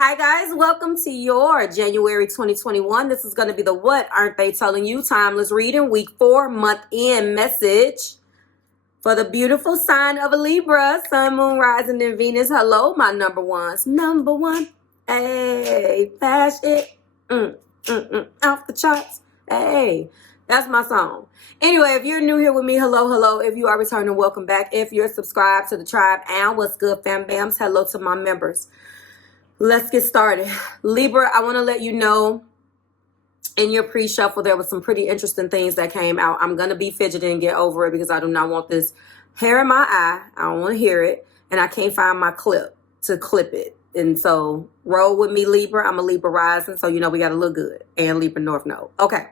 Hi guys, welcome to your January 2021. This is going to be the What Aren't They Telling You Timeless Reading Week 4 month end message for the beautiful sign of a Libra, Sun, Moon, Rising, and Venus. Hello, my number ones. Number one, hey, bash it, off the charts. Hey, that's my song. Anyway, if you're new here with me, hello. If you are returning, welcome back. If you're subscribed to the tribe, and what's good, fam bams, hello to my members. Let's get started. Libra, I want to let you know in your pre-shuffle there was some pretty interesting things that came out. I'm going to be fidgeting and get over it because I do not want this hair in my eye. I don't want to hear it. And I can't find my clip to clip it. And so roll with me, Libra. I'm a Libra rising, so you know we got to look good. And Libra North Node. Okay.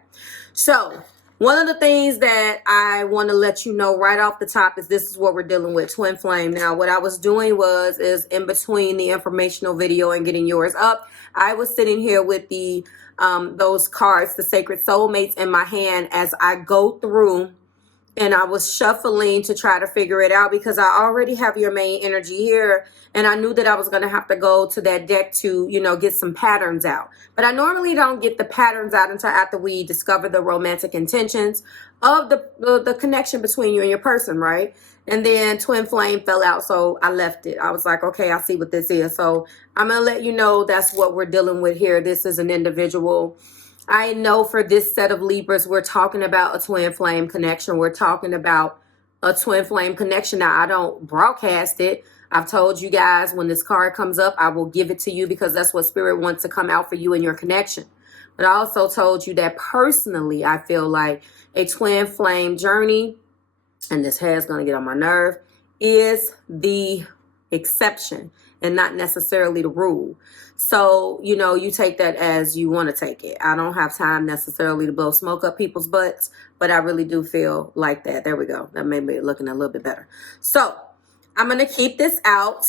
So one of the things that I want to let you know right off the top is this is what we're dealing with, twin flame. Now, what I was doing is in between the informational video and getting yours up, I was sitting here with the those cards, the sacred soulmates in my hand as I go through, and I was shuffling to try to figure it out because I already have your main energy here. And I knew that I was going to have to go to that deck to, you know, get some patterns out. But I normally don't get the patterns out until after we discover the romantic intentions of the connection between you and your person, right? And then twin flame fell out, so I left it. I was like, okay, I see what this is. So I'm going to let you know that's what we're dealing with here. This is an individual. I know for this set of Libras, we're talking about a twin flame connection. We're talking about a twin flame connection. Now, I don't broadcast it. I've told you guys when this card comes up, I will give it to you because that's what spirit wants to come out for you in your connection. But I also told you that personally, I feel like a twin flame journey, and this hair is going to get on my nerve, is the exception and not necessarily the rule. So, you know, you take that as you want to take it. I don't have time necessarily to blow smoke up people's butts, but I really do feel like that. There we go. That made me looking a little bit better. So I'm going to keep this out.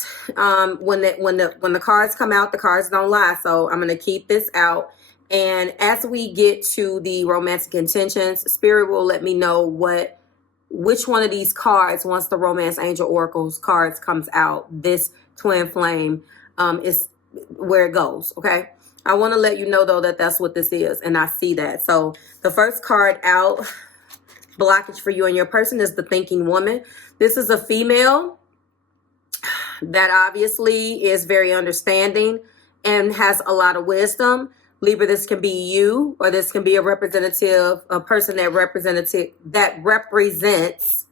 When the cards come out, the cards don't lie. So I'm going to keep this out. And as we get to the romantic intentions, spirit will let me know which one of these cards, once the romance angel oracles cards comes out, this twin flame is where it goes. Okay. I want to let you know though that that's what this is. And I see that. So the first card out, blockage for you and your person, is the thinking woman. This is a female that obviously is very understanding and has a lot of wisdom. Libra, this can be you, or this can be a representative, a person that represents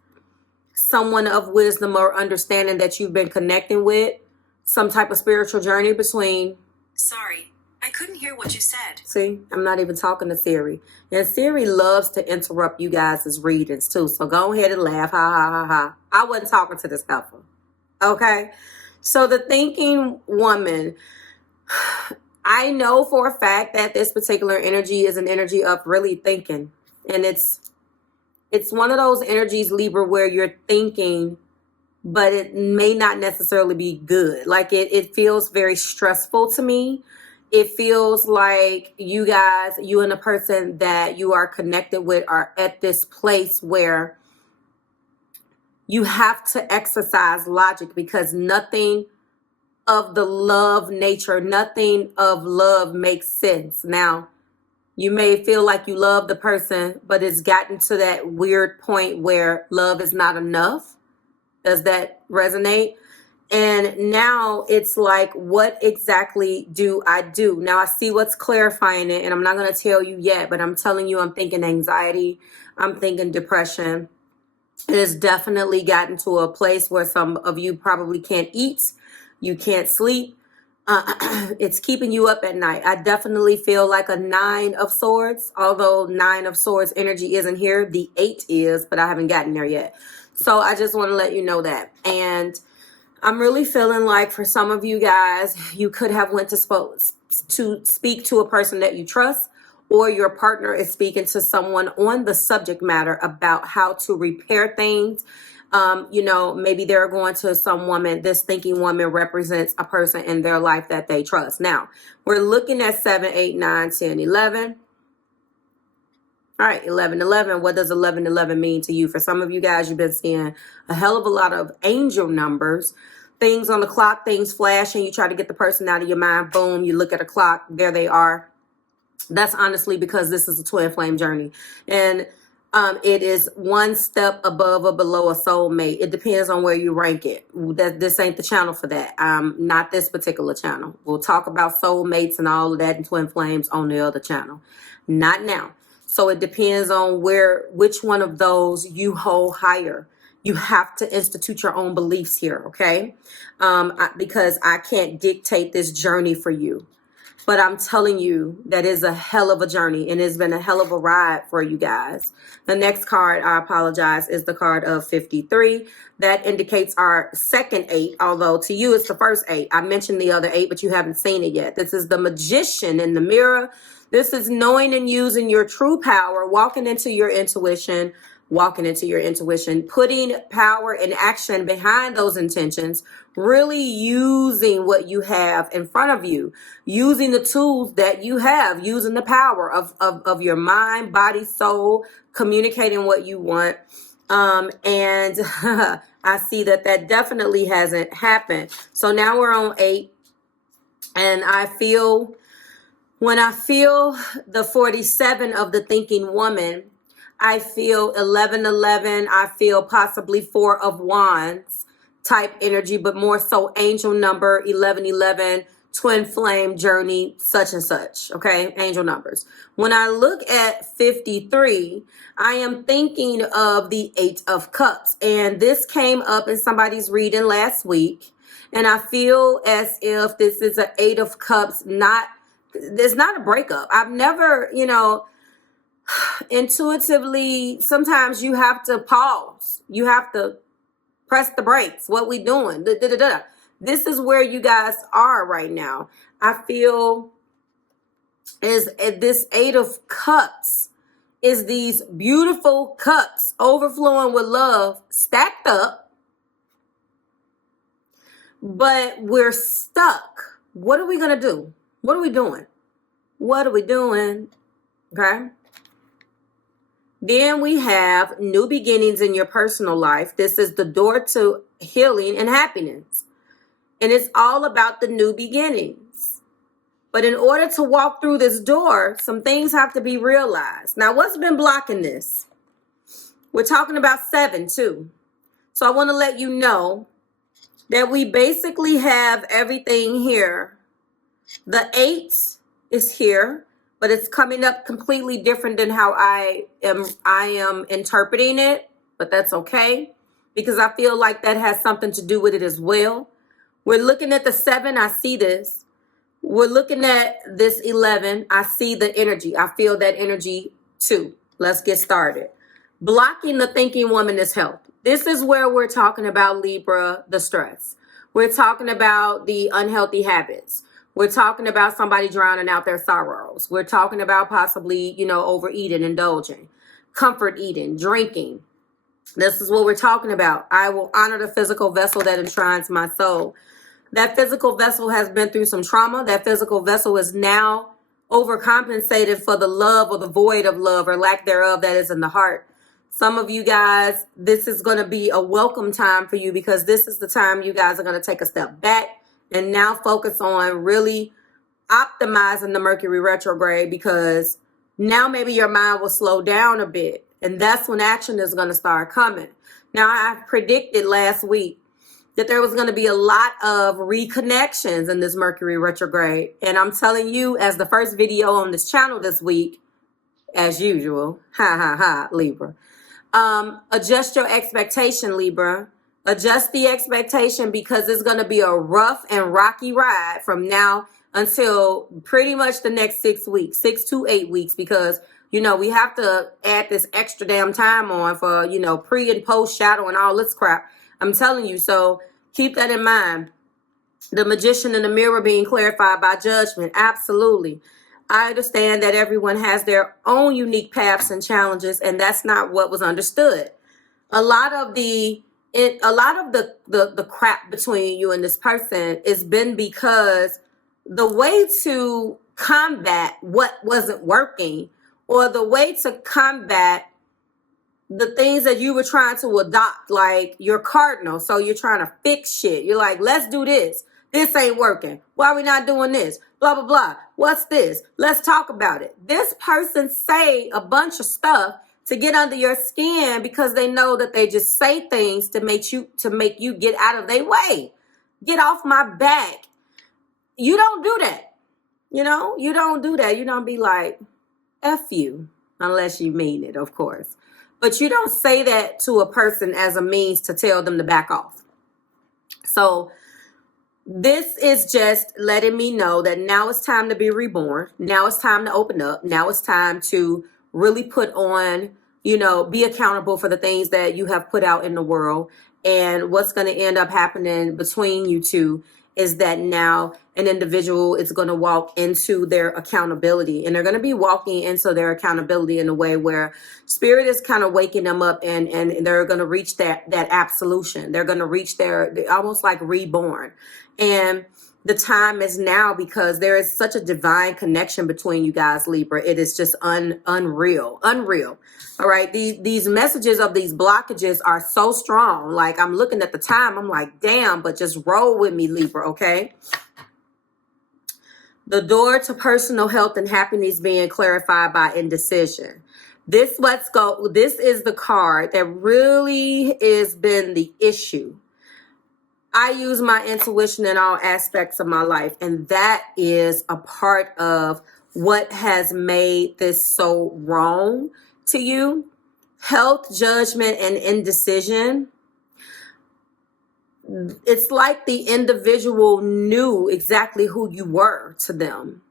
someone of wisdom or understanding that you've been connecting with, some type of spiritual journey between. Sorry, I couldn't hear what you said. See, I'm not even talking to Siri. And Siri loves to interrupt you guys' readings too. So go ahead and laugh. Ha, ha, ha, ha. I wasn't talking to this helper. Okay, so the thinking woman, I know for a fact that this particular energy is an energy of really thinking. And it's one of those energies, Libra, where you're thinking, but it may not necessarily be good. Like it feels very stressful to me. It feels like you and the person that you are connected with are at this place where you have to exercise logic because nothing of the love nature, nothing of love makes sense. Now, you may feel like you love the person, but it's gotten to that weird point where love is not enough. Does that resonate? And now it's like, what exactly do I do? Now I see what's clarifying it, and I'm not going to tell you yet, but I'm telling you, I'm thinking anxiety. I'm thinking depression. It has definitely gotten to a place where some of you probably can't eat. You can't sleep. It's keeping you up at night. I definitely feel like a 9 of swords, although 9 of swords energy isn't here. The 8 is, but I haven't gotten there yet. So I just want to let you know that. And I'm really feeling like for some of you guys, you could have went to speak to a person that you trust, or your partner is speaking to someone on the subject matter about how to repair things. You know, maybe they're going to some woman. This thinking woman represents a person in their life that they trust. Now, we're looking at 7, 8, 9, 10, 11. All right, 1111. What does 1111 mean to you? For some of you guys, you've been seeing a hell of a lot of angel numbers. things on the clock, things flashing. You try to get the person out of your mind. Boom, you look at a clock. There they are. That's honestly because this is a twin flame journey. And it is one step above or below a soulmate. It depends on where you rank it. This ain't the channel for that. Not this particular channel. We'll talk about soulmates and all of that and twin flames on the other channel. Not now. So it depends on which one of those you hold higher. You have to institute your own beliefs here, okay? Because I can't dictate this journey for you. But I'm telling you, that is a hell of a journey, and it's been a hell of a ride for you guys. The next card, I apologize, is the card of 53. That indicates our second 8, although to you it's the first 8. I mentioned the other 8, but you haven't seen it yet. This is the Magician in the mirror. This is knowing and using your true power, walking into your intuition, putting power and action behind those intentions, really using what you have in front of you, using the tools that you have, using the power of your mind, body, soul, communicating what you want. And I see that definitely hasn't happened. So now we're on 8, and when I feel the 47 of the thinking woman, I feel 1111. I feel possibly 4 of Wands type energy, but more so angel number 1111, twin flame journey, such and such. Okay, angel numbers. When I look at 53, I am thinking of the 8 of Cups, and this came up in somebody's reading last week, and I feel as if this is an 8 of Cups. It's not a breakup. I've never, intuitively, sometimes you have to pause. You have to press the brakes. What we doing? This is where you guys are right now. I feel is this 8 of Cups is these beautiful cups overflowing with love, stacked up, but we're stuck. What are we going to do? What are we doing? What are we doing? Okay. Then we have new beginnings in your personal life. This is the door to healing and happiness. And it's all about the new beginnings. But in order to walk through this door, some things have to be realized. Now, what's been blocking this? We're talking about 7 too. So I want to let you know that we basically have everything here. The 8 is here, but it's coming up completely different than how I am interpreting it, but that's okay, because I feel like that has something to do with it as well. We're looking at the 7, I see this. We're looking at this 11, I see the energy. I feel that energy too. Let's get started. Blocking the thinking woman is health. This is where we're talking about, Libra, the stress. We're talking about the unhealthy habits. We're talking about somebody drowning out their sorrows. We're talking about possibly, overeating, indulging, comfort eating, drinking. This is what we're talking about. I will honor the physical vessel that enshrines my soul. That physical vessel has been through some trauma. That physical vessel is now overcompensated for the love or the void of love or lack thereof that is in the heart. Some of you guys, this is going to be a welcome time for you, because this is the time you guys are going to take a step back and now focus on really optimizing the Mercury retrograde, because now maybe your mind will slow down a bit, and that's when action is going to start coming. Now, I predicted last week that there was going to be a lot of reconnections in this Mercury retrograde, and I'm telling you, as the first video on this channel this week, as usual, Libra, adjust your expectation, Libra. Adjust the expectation, because it's going to be a rough and rocky ride from now until pretty much the next 6 weeks, 6 to 8 weeks, because, we have to add this extra damn time on for, pre and post shadow and all this crap. I'm telling you. So keep that in mind. The Magician in the mirror being clarified by judgment. Absolutely. I understand that everyone has their own unique paths and challenges, and that's not what was understood. A lot of the crap between you and this person has been because the way to combat what wasn't working, or the way to combat the things that you were trying to adopt, like your cardinal. So you're trying to fix shit. You're like, let's do this. This ain't working. Why are we not doing this? Blah, blah, blah. What's this? Let's talk about it. This person say a bunch of stuff to get under your skin because they know that they just say things to make you get out of their way. Get off my back. You don't do that. You know, you don't do that. You don't be like, F you, unless you mean it, of course. But you don't say that to a person as a means to tell them to back off. So this is just letting me know that now it's time to be reborn. Now it's time to open up. Now it's time to really put on, you know, be accountable for the things that you have put out in the world. And what's going to end up happening between you two is that now an individual is going to walk into their accountability, and they're going to be walking into their accountability in a way where spirit is kind of waking them up, and they're going to reach that absolution. They're going to reach their almost like reborn. And the time is now, because there is such a divine connection between you guys, Libra. It is just unreal. All right. These messages of these blockages are so strong. Like, I'm looking at the time. I'm like, damn, but just roll with me, Libra. Okay. The door to personal health and happiness being clarified by indecision. This is the card that really has been the issue. I use my intuition in all aspects of my life, and that is a part of what has made this so wrong to you. Health, judgment, and indecision. It's like the individual knew exactly who you were to them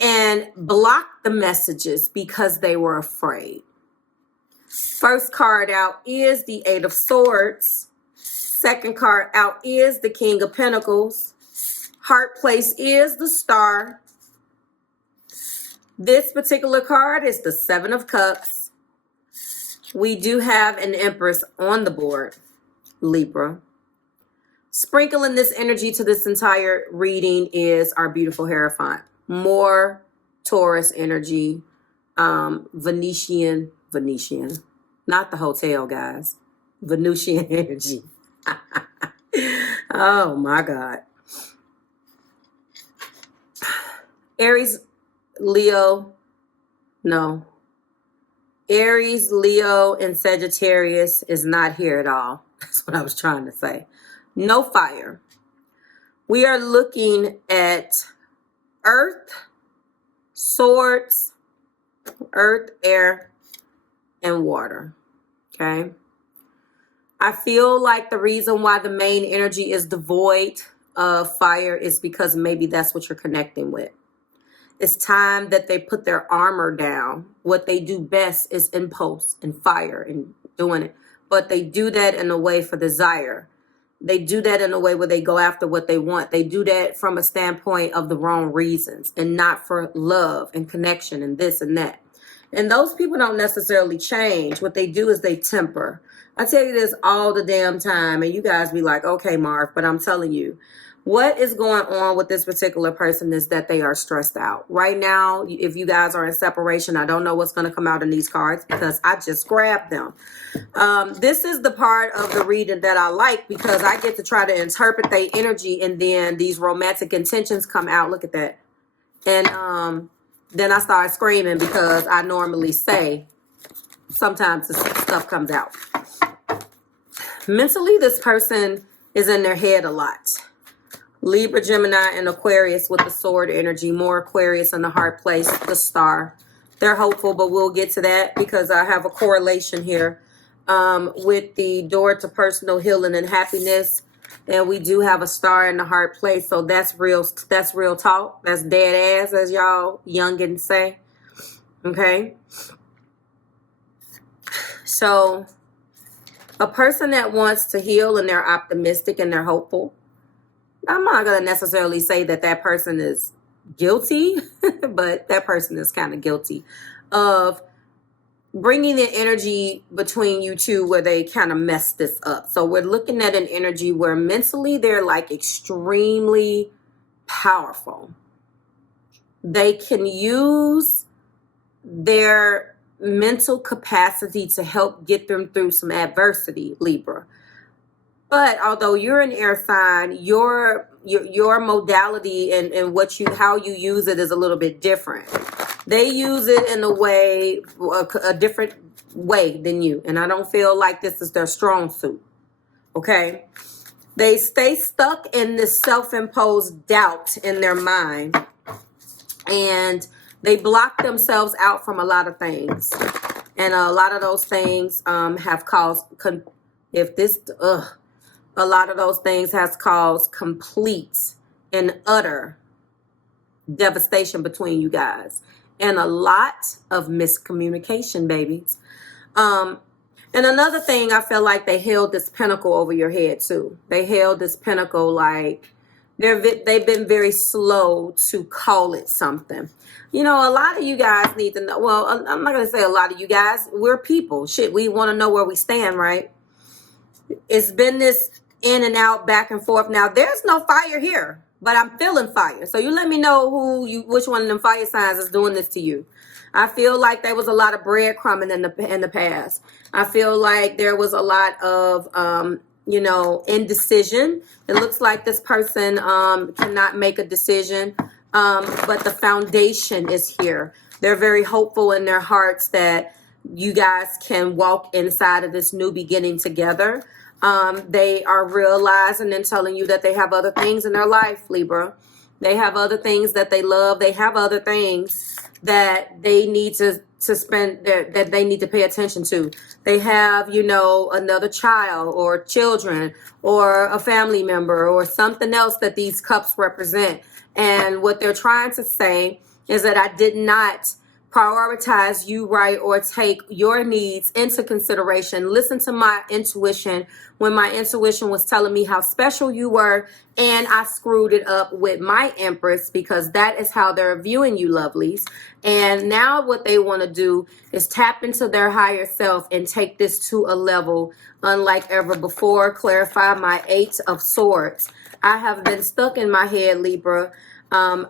and blocked the messages because they were afraid. First card out is the Eight of Swords. Second card out is the King of Pentacles. Heart place is the Star. This particular card is the Seven of Cups. We do have an Empress on the board, Libra. Sprinkling this energy to this entire reading is our beautiful Hierophant. More Taurus energy. Venetian. Not the hotel, guys. Venusian energy. Oh my God. Aries, Leo, and Sagittarius is not here at all. That's what I was trying to say. No fire. We are looking at Earth, Swords, Earth, Air, and Water. Okay. I feel like the reason why the main energy is devoid of fire is because maybe that's what you're connecting with. It's time that they put their armor down. What they do best is impulse and fire and doing it. But they do that in a way for desire. They do that in a way where they go after what they want. They do that from a standpoint of the wrong reasons and not for love and connection and this and that. And those people don't necessarily change. What they do is they temper. I tell you this all the damn time, and you guys be like, okay, Marv, but I'm telling you, what is going on with this particular person is that they are stressed out. Right now, if you guys are in separation, I don't know what's going to come out in these cards because I just grabbed them. This is the part of the reading that I like because I get to try to interpret their energy, and then these romantic intentions come out. Look at that. And then I start screaming because I normally say sometimes this stuff comes out. Mentally, this person is in their head a lot. Libra, Gemini, and Aquarius with the sword energy. More Aquarius in the heart place, the Star. They're hopeful, but we'll get to that because I have a correlation here with the door to personal healing and happiness. And we do have a Star in the heart place, so that's real talk. That's dead ass, as y'all youngins say. Okay? So a person that wants to heal and they're optimistic and they're hopeful, I'm not going to necessarily say that that person is guilty, but that person is kind of guilty of bringing the energy between you two where they kind of mess this up. So we're looking at an energy where mentally they're like extremely powerful. They can use their mental capacity to help get them through some adversity, Libra. But although you're an air sign, your modality and how you use it is a little bit different. They use it in a different way than you. And I don't feel like this is their strong suit. Okay? They stay stuck in this self-imposed doubt in their mind. And they block themselves out from a lot of things. And a lot of those things have caused, a lot of those things has caused complete and utter devastation between you guys. And a lot of miscommunication, babies. And another thing, I feel like they held this pinnacle over your head too. They held this pinnacle like they've been very slow to call it something. You know, a lot of you guys need to know. Well, I'm not going to say a lot of you guys. We're people. Shit, we want to know where we stand, right? It's been this in and out, back and forth. Now, there's no fire here, but I'm feeling fire. So you let me know which one of them fire signs is doing this to you. I feel like there was a lot of breadcrumbing in the past. I feel like there was a lot of, indecision. It looks like this person cannot make a decision, but the foundation is here. They're very hopeful in their hearts that you guys can walk inside of this new beginning together. They are realizing and telling you that they have other things in their life, Libra. They have other things that they love. They have other things that they need to that they need to pay attention to. They have, another child or children or a family member or something else that these cups represent. And what they're trying to say is that I did not prioritize you right or take your needs into consideration. Listen to my intuition when my intuition was telling me how special you were, and I screwed it up with my Empress because that is how they're viewing you, lovelies. And now what they want to do is tap into their higher self and take this to a level unlike ever before. Clarify my 8 of Swords. I have been stuck in my head, Libra. I'm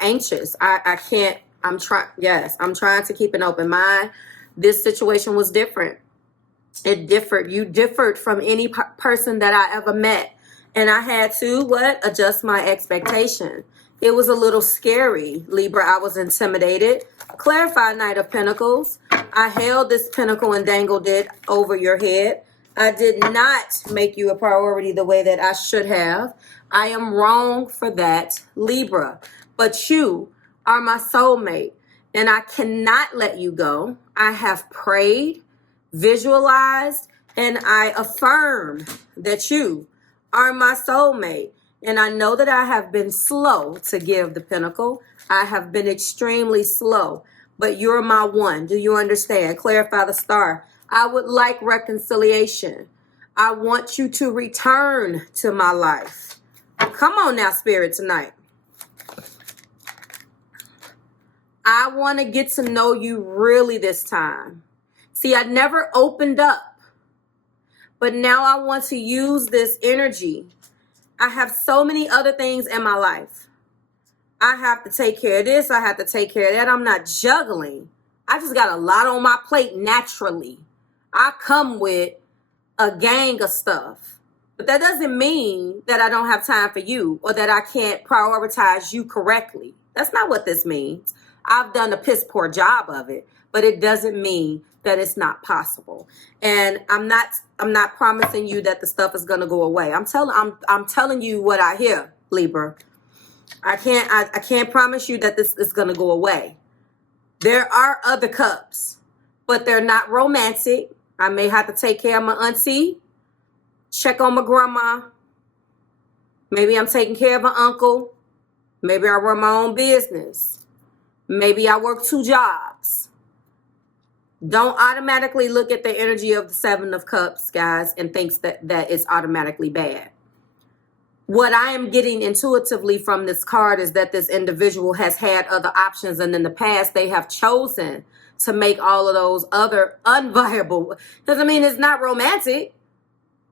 anxious. I'm trying to keep an open mind. This situation was different. It differed. You differed from any person that I ever met. And I had to, adjust my expectation. It was a little scary, Libra. I was intimidated. Clarify, Knight of Pentacles. I held this pentacle and dangled it over your head. I did not make you a priority the way that I should have. I am wrong for that, Libra. But you are my soulmate, and I cannot let you go. I have prayed, visualized, and I affirm that you are my soulmate. And I know that I have been slow to give the pinnacle. I have been extremely slow, but you're my one. Do you understand? Clarify the star. I would like reconciliation. I want you to return to my life. Come on now, Spirit, tonight. I want to get to know you really this time. See, I never opened up, but now I want to use this energy. I have so many other things in my life. I have to take care of this. I have to take care of that. I'm not juggling. I just got a lot on my plate naturally. I come with a gang of stuff. But that doesn't mean that I don't have time for you or that I can't prioritize you correctly. That's not what this means. I've done a piss poor job of it, but it doesn't mean that it's not possible. And I'm not promising you that the stuff is going to go away. I'm telling you what I hear, Libra. I can't promise you that this is going to go away. There are other cups, but they're not romantic. I may have to take care of my auntie, check on my grandma. Maybe I'm taking care of an uncle. Maybe I run my own business. Maybe I work 2 jobs. Don't automatically look at the energy of the 7 of Cups, guys, and thinks that it's automatically bad. What I am getting intuitively from this card is that this individual has had other options, and in the past they have chosen to make all of those other unviable. Because, I mean, it's not romantic,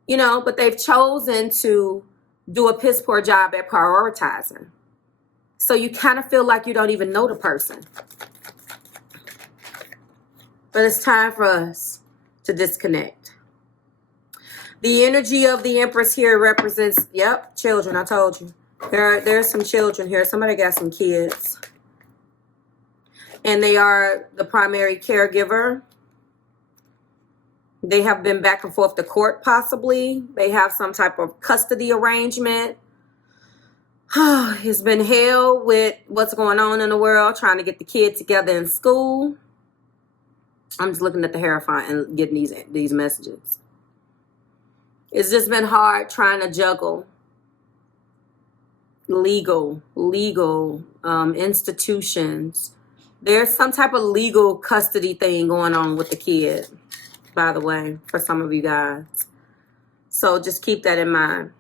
but they've chosen to do a piss poor job at prioritizing. So you kind of feel like you don't even know the person. But it's time for us to disconnect. The energy of the Empress here represents, yep, children, I told you. There's some children here. Somebody got some kids. And they are the primary caregiver. They have been back and forth to court, possibly. They have some type of custody arrangement. It's been hell with what's going on in the world, trying to get the kid together in school. I'm just looking at the Hierophant and getting these messages. It's just been hard trying to juggle legal institutions. There's some type of legal custody thing going on with the kid, by the way, for some of you guys. So just keep that in mind.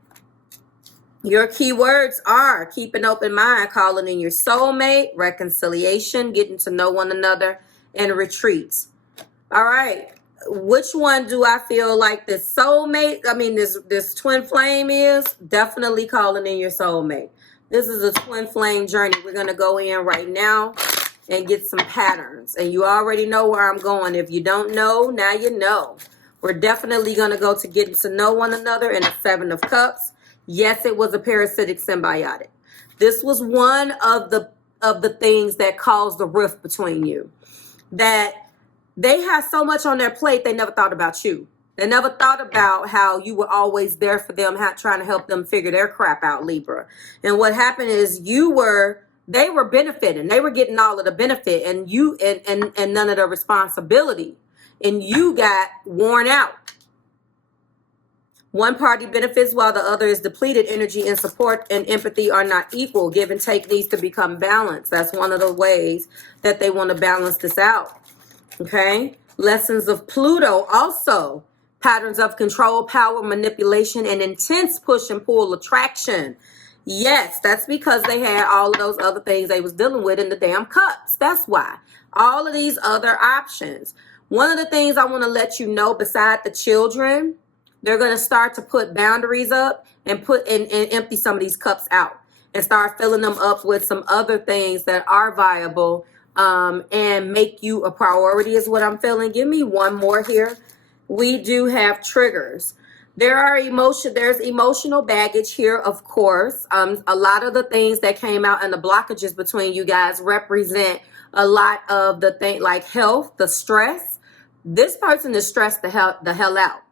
Your key words are keep an open mind, calling in your soulmate, reconciliation, getting to know one another, and retreats. All right. Which one do I feel like this soulmate, this twin flame is? Definitely calling in your soulmate. This is a twin flame journey. We're going to go in right now and get some patterns. And you already know where I'm going. If you don't know, now you know. We're definitely going to go to getting to know one another in the Seven of Cups. Yes, it was a parasitic symbiotic. This was one of the things that caused the rift between you. That they had so much on their plate, they never thought about you. They never thought about how you were always there for them, trying to help them figure their crap out, Libra. And what happened is they were benefiting. They were getting all of the benefit and you and none of the responsibility. And you got worn out. One party benefits while the other is depleted. Energy and support and empathy are not equal. Give and take needs to become balanced. That's one of the ways that they want to balance this out. Okay. Lessons of Pluto also. Patterns of control, power, manipulation, and intense push and pull attraction. Yes, that's because they had all of those other things they was dealing with in the damn cups. That's why. All of these other options. One of the things I want to let you know, beside the children, they're going to start to put boundaries up and empty some of these cups out and start filling them up with some other things that are viable and make you a priority is what I'm feeling. Give me one more here. We do have triggers. There's emotional baggage here, of course. A lot of the things that came out and the blockages between you guys represent a lot of the thing like health, the stress. This person is stressed the hell out.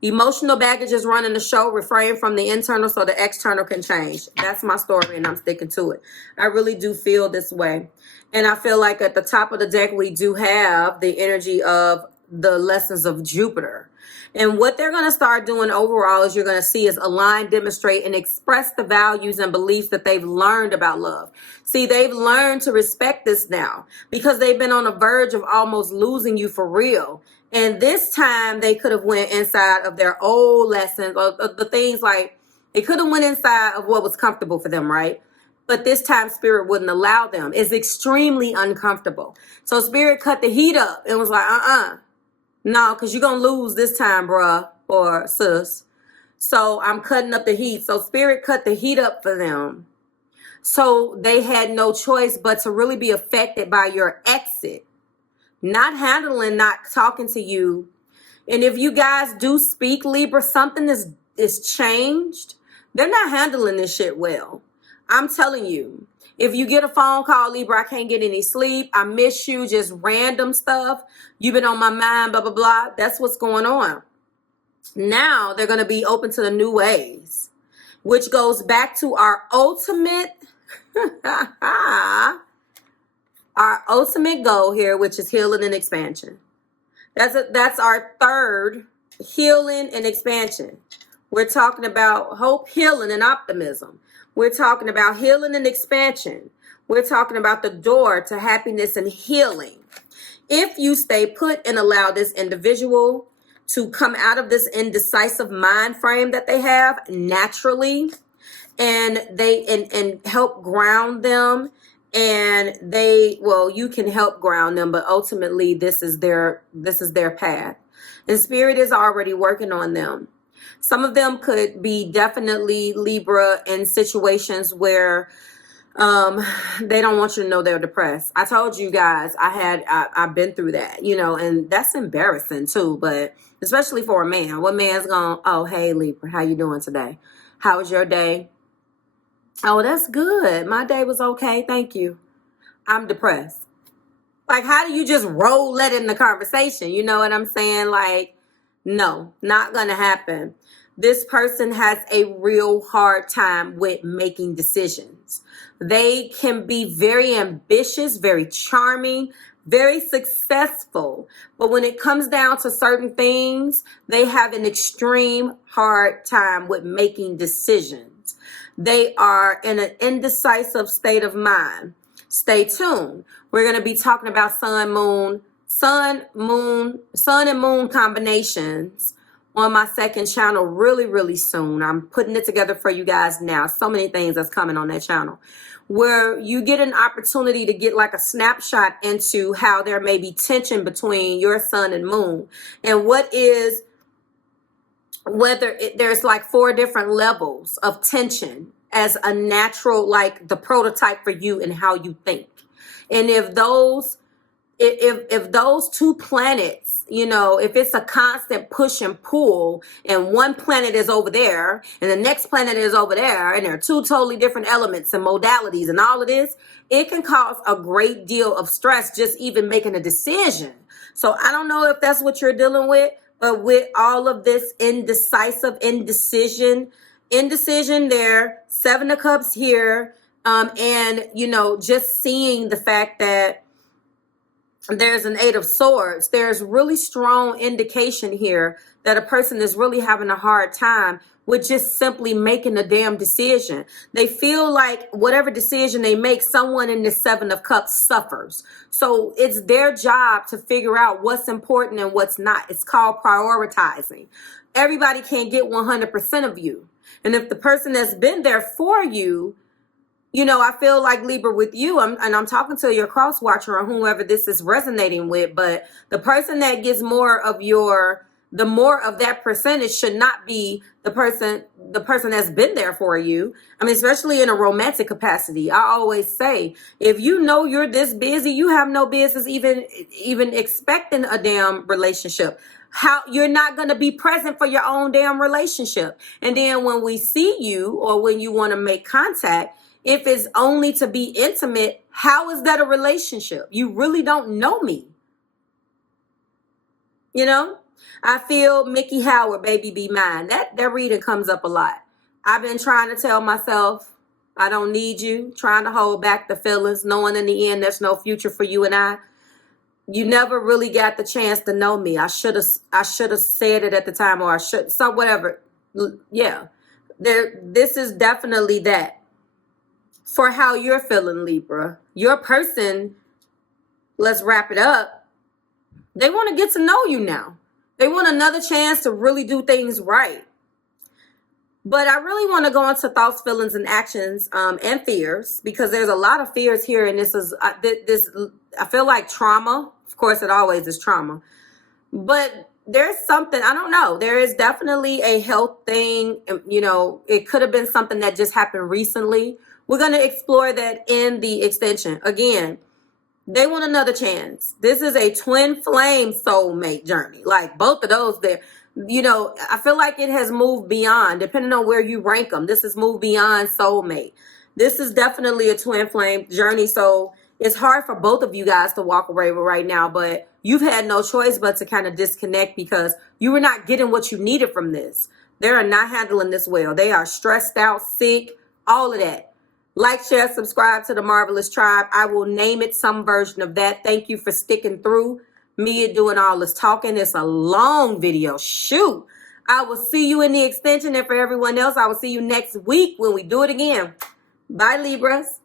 Emotional baggage is running the show. Refrain from the internal so the external can change. That's my story and I'm sticking to it. I really do feel this way. And I feel like at the top of the deck, we do have the energy of the lessons of Jupiter. And what they're going to start doing overall, as you're going to see, is align, demonstrate, and express the values and beliefs that they've learned about love. See, they've learned to respect this now because they've been on the verge of almost losing you for real. And this time they could have went inside of their old lessons or the things like they could have went inside of what was comfortable for them, right? But this time Spirit wouldn't allow them. It's extremely uncomfortable. So Spirit cut the heat up and was like, no, because you're going to lose this time, bruh or sis. So I'm cutting up the heat. So Spirit cut the heat up for them. So they had no choice but to really be affected by your exit. Not handling, not talking to you. And if you guys do speak Libra, something is changed. They're not handling this shit well. I'm telling you. If you get a phone call, Libra, I can't get any sleep. I miss you, just random stuff. You've been on my mind, blah, blah, blah. That's what's going on. Now they're going to be open to the new ways, which goes back to our ultimate, our ultimate goal here, which is healing and expansion. That's our third, healing and expansion. We're talking about hope, healing, and optimism. We're talking about healing and expansion. We're talking about the door to happiness and healing. If you stay put and allow this individual to come out of this indecisive mind frame that they have naturally, and help ground them, and you can help ground them, but ultimately this is their path. And Spirit is already working on them. Some of them could be definitely Libra in situations where They don't want you to know they're depressed. I told you guys I've been through that, you know, and that's embarrassing too, but especially for a man. What man's going, oh, hey Libra, how you doing today? How was your day? Oh, that's good. My day was okay, thank you. I'm depressed. Like, how do you just roll that in the conversation? You know what I'm saying? Like, no, not gonna happen. This person has a real hard time with making decisions. They can be very ambitious, very charming, very successful. But when it comes down to certain things, they have an extreme hard time with making decisions. They are in an indecisive state of mind. Stay tuned. We're going to be talking about sun and moon combinations on my second channel really soon. I'm putting it together for you guys now. So many things that's coming on that channel, where you get an opportunity to get like a snapshot into how there may be tension between your sun and moon, and there's like 4 different levels of tension as a natural, like the prototype for you and how you think. And if those 2 planets, you know, if it's a constant push and pull, and one planet is over there and the next planet is over there, and there are 2 totally different elements and modalities and all of this, it can cause a great deal of stress just even making a decision. So I don't know if that's what you're dealing with, but with all of this indecision there, 7 of Cups here, and, you know, just seeing the fact that there's an 8 of Swords, there's really strong indication here that a person is really having a hard time with just simply making a damn decision. They feel like whatever decision they make, someone in the 7 of Cups suffers. So it's their job to figure out what's important and what's not. It's called prioritizing. Everybody can't get 100% of you. And if the person that's been there for you, you know, I feel like Libra with you, I'm talking to your cross watcher or whoever this is resonating with, but the person that gets more of the more of that percentage should not be the person that's been there for you. I mean, especially in a romantic capacity. I always say, if you know you're this busy, you have no business even expecting a damn relationship. How you're not going to be present for your own damn relationship. And then when we see you, or when you want to make contact, if it's only to be intimate, how is that a relationship? You really don't know me. You know, I feel Mickey Howard, baby, be mine. That reading comes up a lot. I've been trying to tell myself I don't need you, trying to hold back the feelings, knowing in the end there's no future for you and I. You never really got the chance to know me. I should have said it at the time, or so whatever. Yeah, this is definitely that. For how you're feeling, Libra, your person, let's wrap it up. They want to get to know you now. They want another chance to really do things right. But I really want to go into thoughts, feelings, and actions, and fears, because there's a lot of fears here, and this is I feel like trauma. Of course, it always is trauma, but there's something, I don't know. There is definitely a health thing. You know, it could have been something that just happened recently. We're going to explore that in the extension. Again, they want another chance. This is a twin flame soulmate journey. Like both of those there. You know, I feel like it has moved beyond, depending on where you rank them. This has moved beyond soulmate. This is definitely a twin flame journey. So it's hard for both of you guys to walk away with right now, but you've had no choice but to kind of disconnect because you were not getting what you needed from this. They are not handling this well. They are stressed out, sick, all of that. Like, share, subscribe to the Marvelous Tribe. I will name it some version of that. Thank you for sticking through me doing all this talking. It's a long video. Shoot. I will see you in the extension. And for everyone else, I will see you next week when we do it again. Bye, Libras.